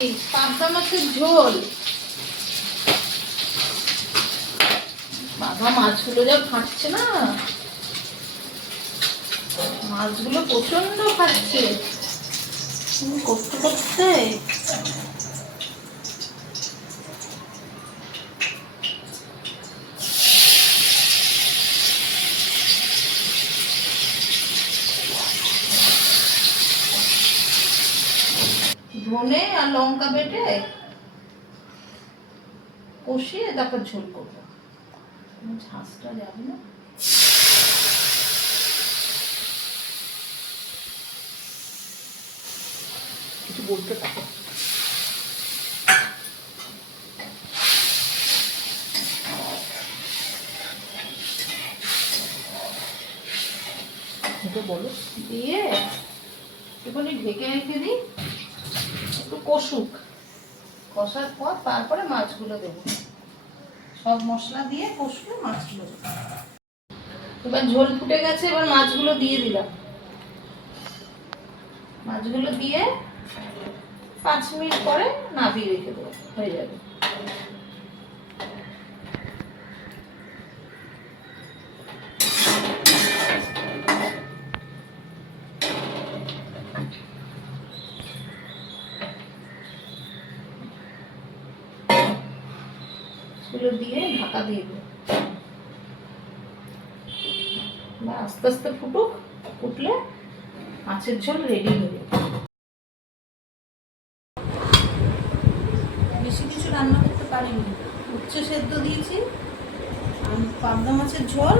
পাবদা মাছের ঝোল। বাবা মাছগুলো যা ফাটছে না, মাছগুলো প্রচন্ড ফাটছে করতে করতে। ধনে আর লঙ্কা বেটে কষিয়ে তারপর ঝোল করবো। ঝাঁসটা যাবে না। কিছু বলতে পারো? বলো। দিয়ে একটুখানি ঢেকে রেখে দিই, একটু কষুক। কষার পর তারপরে মাছগুলো দেবো। সব মশলা দিয়ে কষলে মাছগুলো দেবো। এবার ঝোল ফুটে গেছে, এবার মাছগুলো দিয়ে দিলাম। মাছগুলো দিয়ে 5 মিনিট পরে নামিয়ে রেখে দেবো, হয়ে যাবে। গুলো দিয়ে ঢাকা দিয়ে দেবো। আস্তে আস্তে ফুটুক, ফুটলে মাছের ঝোল রেডি হয়ে যাবে। বেশি কিছু রান্না করতে পারিনি, উচ্চ সেদ্ধ দিয়েছি, পাবদা মাছের ঝোল